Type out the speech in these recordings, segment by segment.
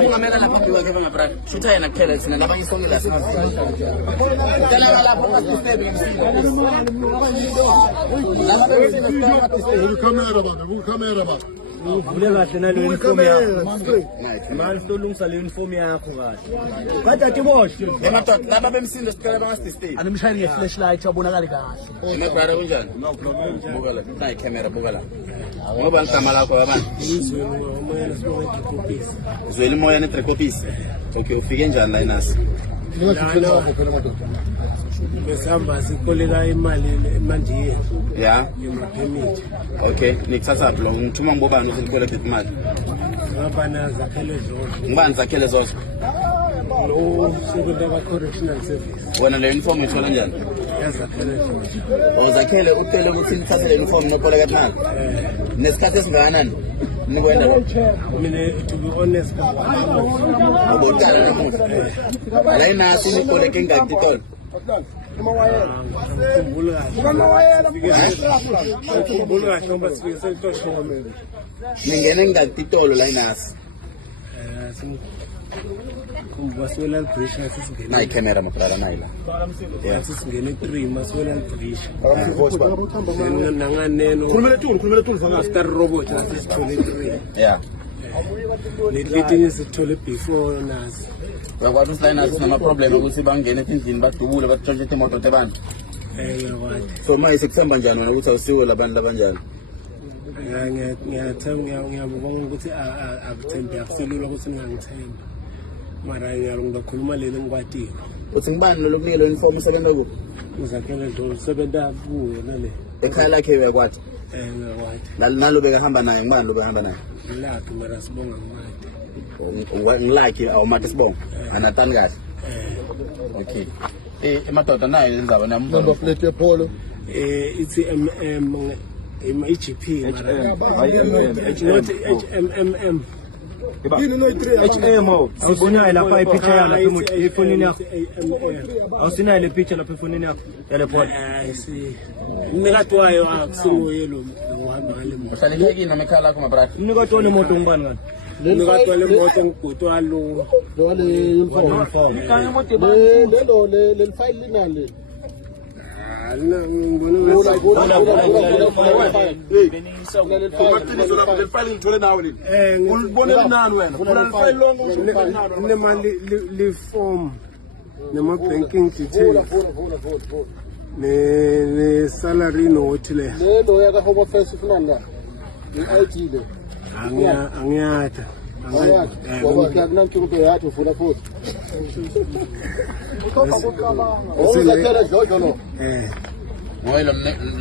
Ungamela lapha kwakhe ngabraka. Shutha yena kuphela thina labanye sonke la singazi. Tela lapha ungasisebe ngisini. Kamera baba. Uvule kahle nalo uniform yakho. Manje solungisa le uniform yakho kahle. Kodwa atiboshe. Emadoda laba bemsindo sicela bangasistay. Animshayeli nge-flashlight abonakala kahle. Emabrada kunjani? Buka la. Nayi camera buka la. Ngoba ngigama lakho yabani? Zweli moya ne-3 Okay, ufike njani la inasi? Besihamba sikoleka imali manje Yeah. permit. Okay, nikuthatha lo ngithuma ngibobani ukuthi nikoleke imali. Ngabana zakhele zona. Ngibani zakhele zozo? Lo sekundaba correctional service. Wena le uniform ithola njani? Yazakhele zona. Uzakhele uphele ukuthi nithathe le uniform nokoleka imali. Nesikhathi esingakanani? Nikwenda lo. Mina to be honest Abotala namuhla. La inasi nikoleke ingakitolo. Ningene ngakitolo la inasi. Nayi camera mabrada nayi la. Yeah. Singene 3 maswela bridge. Khulumela tu vanga. Star robot asithole 3. Yeah. Letinye sithole before nazi. Uyakwazi ukuthi la inasi sinama problem ukuthi bangene endlini badubule batshontshe imoto tebantu. Ngiyakwazi. So manje sekuhamba njani wena ukuthi awusiwe labantu labanjani? Ngiyabonga ukuthi akuthembi akuselula ukuthi ngangithemba. Mara ngiyakhuluma leli ngikwatile. Uthi ngibani lo lokunikela uniform usebenza kuphi? Uzakhele nje usebenza kuyo nale. Ekhaya lakhe uyakwazi. Ngiyakwazi. Nalo bekahamba naye ngibani lo behamba naye? Ngilaphi mara sibonga ngimade. Ngilike awumati sibonga. Anatani kahle. Okay. Emadoda nayo lenzaba Number plate yepolo. Ithi IGP HMM. HMO. Awusinayo lapha ipicture yakho efonini yakho. Awusinayo le picture lapha efonini yakho. Teleport. Si. Umnikati wayo akusiwoye lo ohamba ngale moto. Uhlalekile noma ekhaya lakho mabrada? Umnikati wale moto ngibani ngani? Umnikati wale moto ngigudwa lo. Wale uniform. Lelo le file linale. Form nema banking details ne salary note le lelo yaka home office ufunanga i-ID le angiyatha ngoba kunanki kube yathi ufuna futhi uzakhele jojo lo Ngoye lo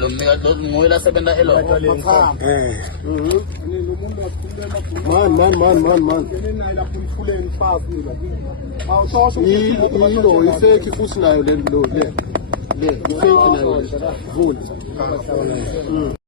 mnika ngoye la sebenza elo. Man. Yilo ifake futhi nayo le ifake nayo vula.